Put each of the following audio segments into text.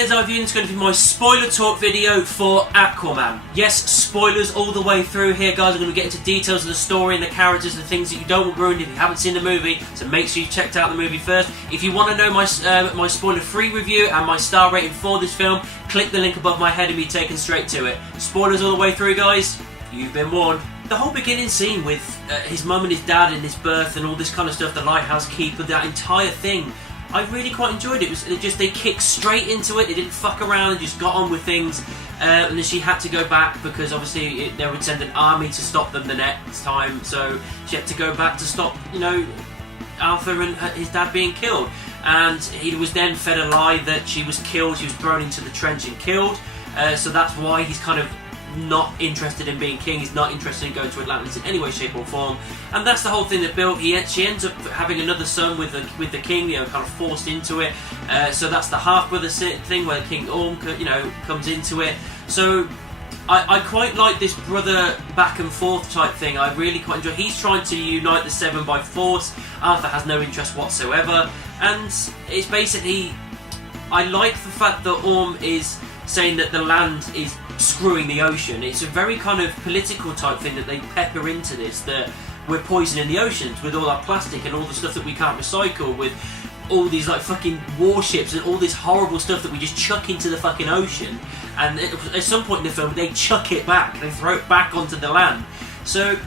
here's our view. It's going to be my spoiler talk video for Aquaman. Yes, spoilers all the way through here, guys. I'm going to get into details of the story and the characters and things that you don't want ruined if you haven't seen the movie, so make sure you've checked out the movie first. If you want to know my spoiler-free review and my star rating for this film, click the link above my head and be taken straight to it. Spoilers all the way through, guys. You've been warned. The whole beginning scene with his mum and his dad and his birth and all this kind of stuff, the lighthouse keeper, that entire thing, I really quite enjoyed it. It was just, they kicked straight into it. They didn't fuck around and just got on with things. And then she had to go back because obviously they would send an army to stop them the next time. So she had to go back to stop, you know, Arthur and his dad being killed. And he was then fed a lie that she was killed. She was thrown into the trench and killed. So that's why he's kind of not interested in being king. He's not interested in going to Atlantis in any way, shape or form, and that's the whole thing that built. She ends up having another son with the king, you know, kind of forced into it. So that's the half-brother thing where King Orm, you know, comes into it. So I quite like this brother back and forth type thing. I really quite enjoy. He's trying to unite the Seven by force. Arthur has no interest whatsoever, and it's basically, I like the fact that Orm is saying that the land is screwing the ocean. It's a very kind of political type thing that they pepper into this, that we're poisoning the oceans with all our plastic and all the stuff that we can't recycle, with all these like fucking warships and all this horrible stuff that we just chuck into the fucking ocean, and at some point in the film they chuck it back, they throw it back onto the land. So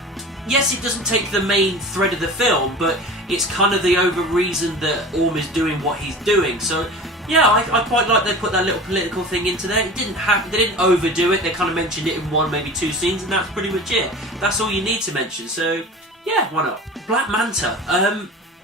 yes, it doesn't take the main thread of the film, but it's kind of the over reason that Orm is doing what he's doing. So yeah, I quite like they put that little political thing into there. It didn't they didn't overdo it. They kind of mentioned it in one, maybe two scenes, and that's pretty much it. That's all you need to mention. So yeah, why not? Black Manta.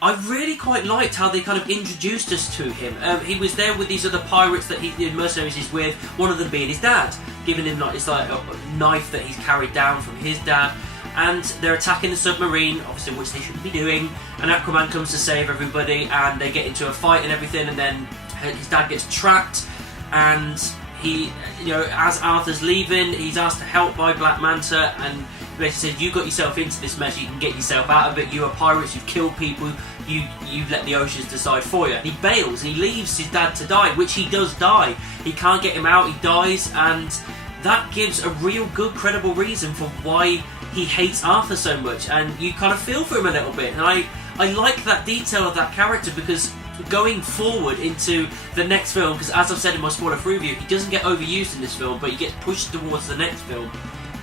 I really quite liked how they kind of introduced us to him. He was there with these other pirates that the mercenaries he's with. One of them being his dad, giving him like a knife that he's carried down from his dad. And they're attacking the submarine, obviously, which they shouldn't be doing. And Aquaman comes to save everybody, and they get into a fight and everything. And then his dad gets trapped, and he, you know, as Arthur's leaving, he's asked to help by Black Manta, and basically says, you got yourself into this mess, you can get yourself out of it, you are pirates, you've killed people, you let the oceans decide for you. He bails, he leaves his dad to die, which he does die. He can't get him out, he dies, and that gives a real good, credible reason for why he hates Arthur so much, and you kind of feel for him a little bit. And I like that detail of that character, because going forward into the next film, because as I've said in my spoiler-free review, he doesn't get overused in this film, but he gets pushed towards the next film.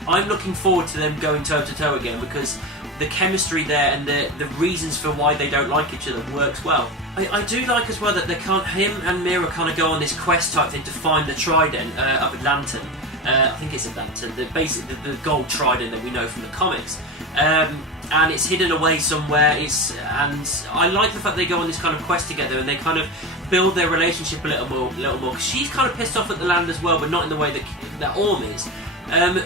I'm looking forward to them going toe-to-toe again, because the chemistry there and the reasons for why they don't like each other works well. I do like as well that him and Mira kind of go on this quest type thing to find the trident of Atlantis. I think it's Atlantis, basically the gold trident that we know from the comics. And it's hidden away somewhere. And I like the fact they go on this kind of quest together, and they kind of build their relationship a little more. Because she's kind of pissed off at the land as well, but not in the way that Orm is.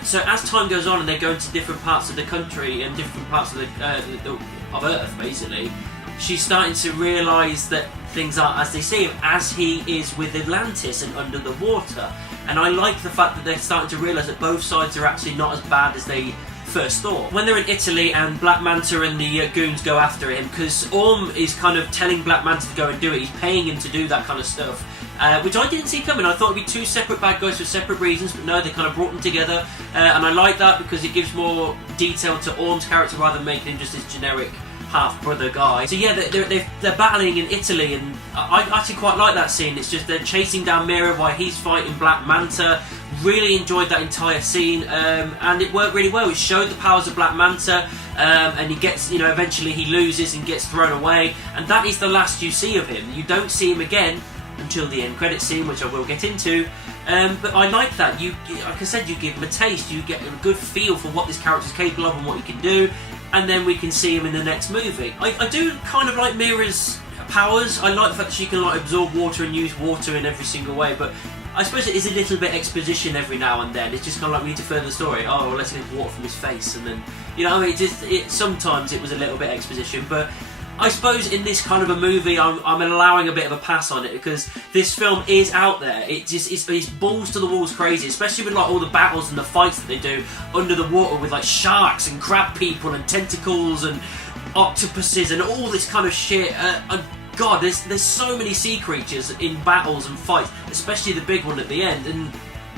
So as time goes on, and they go into different parts of the country and different parts of of Earth, basically, she's starting to realise that things aren't as they seem, as he is with Atlantis and under the water. And I like the fact that they're starting to realise that both sides are actually not as bad as they first thought. When they're in Italy and Black Manta and the goons go after him, because Orm is kind of telling Black Manta to go and do it, he's paying him to do that kind of stuff, which I didn't see coming. I thought it'd be two separate bad guys for separate reasons, but no, they kind of brought them together, and I like that because it gives more detail to Orm's character rather than making him just this generic half-brother guy. So yeah, they're battling in Italy, and I actually quite like that scene. It's just they're chasing down Mira while he's fighting Black Manta. Really enjoyed that entire scene, and it worked really well. It showed the powers of Black Manta, and he gets, you know, eventually he loses and gets thrown away, and that is the last you see of him. You don't see him again until the end credit scene, which I will get into. But I like that. Like I said, you give him a taste, you get a good feel for what this character's capable of and what he can do, and then we can see him in the next movie. I do kind of like Mira's powers. I like the fact that she can like absorb water and use water in every single way, but I suppose it is a little bit exposition every now and then. It's just kind of like, we need to further the story. Oh, well, let's get water from his face, and then, you know, sometimes it was a little bit exposition, but I suppose in this kind of a movie, I'm allowing a bit of a pass on it, because this film is out there. It's balls to the walls crazy, especially with like all the battles and the fights that they do under the water with like sharks and crab people and tentacles and octopuses and all this kind of shit. god, there's so many sea creatures in battles and fights, especially the big one at the end, and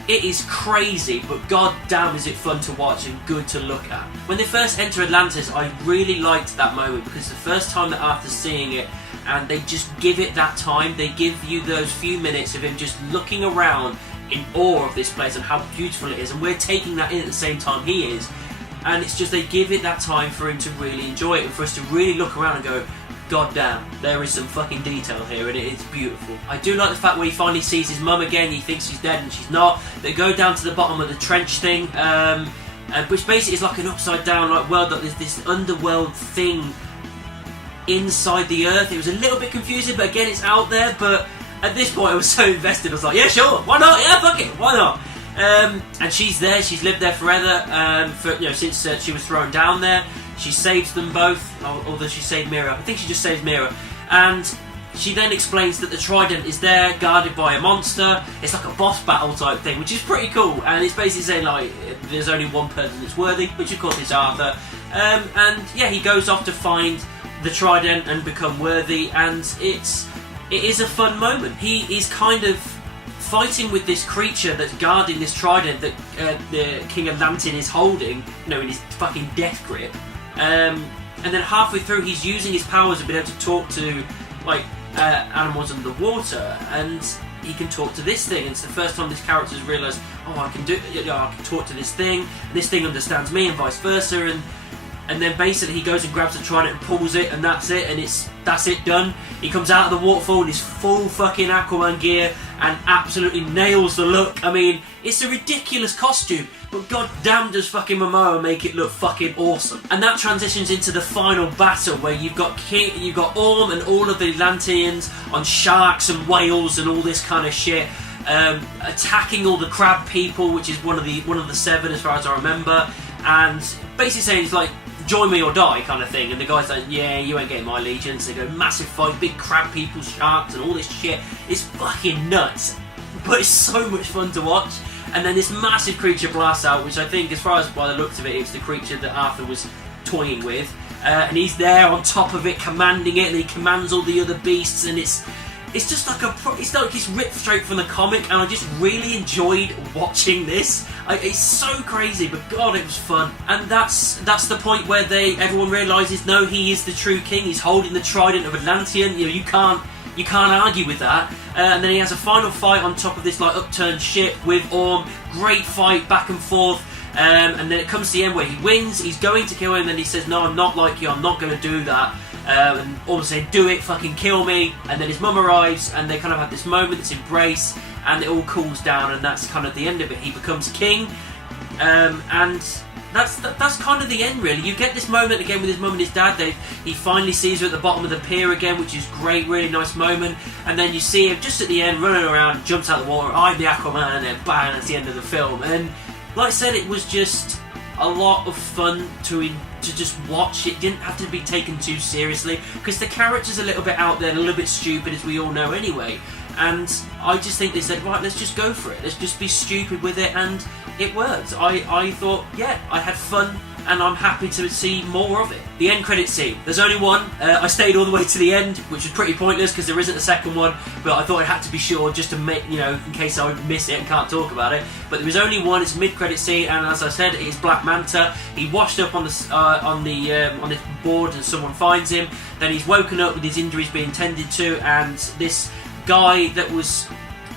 it is crazy, but god damn is it fun to watch and good to look at. When they first enter Atlantis, I really liked that moment, because the first time that Arthur's seeing it, and they just give it that time, they give you those few minutes of him just looking around in awe of this place and how beautiful it is, and we're taking that in at the same time he is, and it's just they give it that time for him to really enjoy it and for us to really look around and go, god damn, there is some fucking detail here and it is beautiful. I do like the fact where he finally sees his mum again, he thinks she's dead and she's not. They go down to the bottom of the trench thing, which basically is like an upside down like world, that there's this underworld thing inside the earth. It was a little bit confusing, but again it's out there, but at this point I was so invested, I was like, yeah sure, why not, yeah fuck it, why not. And she's there, she's lived there forever, since she was thrown down there. She saves them both, although she saved Mira. I think she just saves Mira. And she then explains that the trident is there, guarded by a monster. It's like a boss battle type thing, which is pretty cool. And it's basically saying, like, there's only one person that's worthy, which of course is Arthur. And yeah, he goes off to find the trident and become worthy, and it is a fun moment. He is kind of fighting with this creature that's guarding this trident that the King of Lantin is holding, in his fucking death grip. And then halfway through, he's using his powers and being able to talk to animals under the water, and he can talk to this thing. And it's the first time this character's realised, I can talk to this thing. And this thing understands me, and vice versa. And then basically he goes and grabs the trident and pulls it, and that's it. And that's it done. He comes out of the waterfall in his full fucking Aquaman gear and absolutely nails the look. I mean, it's a ridiculous costume, but god damn does fucking Momoa make it look fucking awesome. And that transitions into the final battle, where you've got Orm and all of the Atlanteans on sharks and whales and all this kind of shit, attacking all the crab people, which is one of the seven as far as I remember, and basically saying it's like, join me or die kind of thing. And the guy's like, yeah, you ain't getting my allegiance. They go, massive fight, big crab people, sharks and all this shit. It's fucking nuts, but it's so much fun to watch. And then this massive creature blasts out, which I think, as far as by the looks of it, it's the creature that Arthur was toying with, and he's there on top of it, commanding it, and he commands all the other beasts, and it's just like it's ripped straight from the comic, and I just really enjoyed watching this. It's so crazy, but god, it was fun. And that's the point where everyone realises, no, he is the true king. He's holding the trident of Atlantean. You can't argue with that. And then he has a final fight on top of this upturned ship with Orm. Great fight, back and forth. And then it comes to the end where he wins. He's going to kill him, and then he says, no, I'm not like you. I'm not going to do that. And Orm says, do it, fucking kill me. And then his mum arrives, and they kind of have this moment, this embrace, and it all cools down, and that's kind of the end of it. He becomes king, and that's kind of the end, really. You get this moment again with his mum and his dad. He finally sees her at the bottom of the pier again, which is great, really nice moment. And then you see him just at the end running around, jumps out of the water, I'm the Aquaman, and then bang, that's the end of the film. And like I said, it was just a lot of fun to just watch. It didn't have to be taken too seriously, because the character's a little bit out there and a little bit stupid, as we all know anyway. And I just think they said, right, let's just go for it. Let's just be stupid with it, and it worked. I thought, yeah, I had fun, and I'm happy to see more of it. The end credit scene. There's only one. I stayed all the way to the end, which was pretty pointless because there isn't a second one, but I thought I had to be sure just to make, in case I would miss it and can't talk about it. But there was only one. It's a mid-credit scene, and as I said, it is Black Manta. He washed up on this board, and someone finds him. Then he's woken up with his injuries being tended to, and this guy that was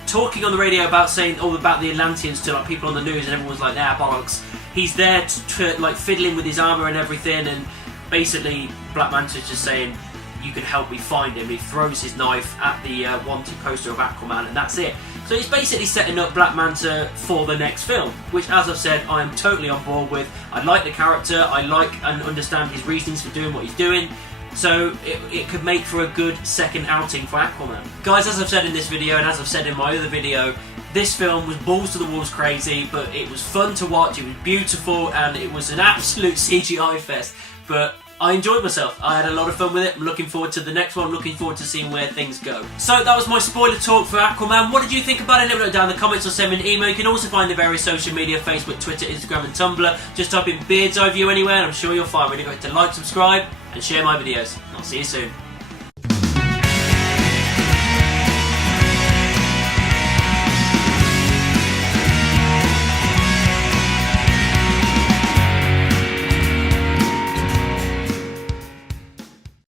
talking on the radio about saying all about the Atlanteans to people on the news, and everyone's like, nah, bollocks. He's there to fiddling with his armour and everything, and basically Black Manta's just saying, you can help me find him. He throws his knife at the wanted poster of Aquaman, and that's it. So he's basically setting up Black Manta for the next film, which, as I've said, I am totally on board with. I like the character, I like and understand his reasonings for doing what he's doing. So it could make for a good second outing for Aquaman. Guys, as I've said in this video, and as I've said in my other video, this film was balls to the walls crazy, but it was fun to watch, it was beautiful, and it was an absolute CGI fest. But I enjoyed myself. I had a lot of fun with it. I'm looking forward to the next one. I'm looking forward to seeing where things go. So that was my spoiler talk for Aquaman. What did you think about it? Let me know down in the comments or send me an email. You can also find the various social media, Facebook, Twitter, Instagram and Tumblr. Just type in Beard's Eye View anywhere and I'm sure you'll find me. Don't forget to like, subscribe and share my videos. I'll see you soon.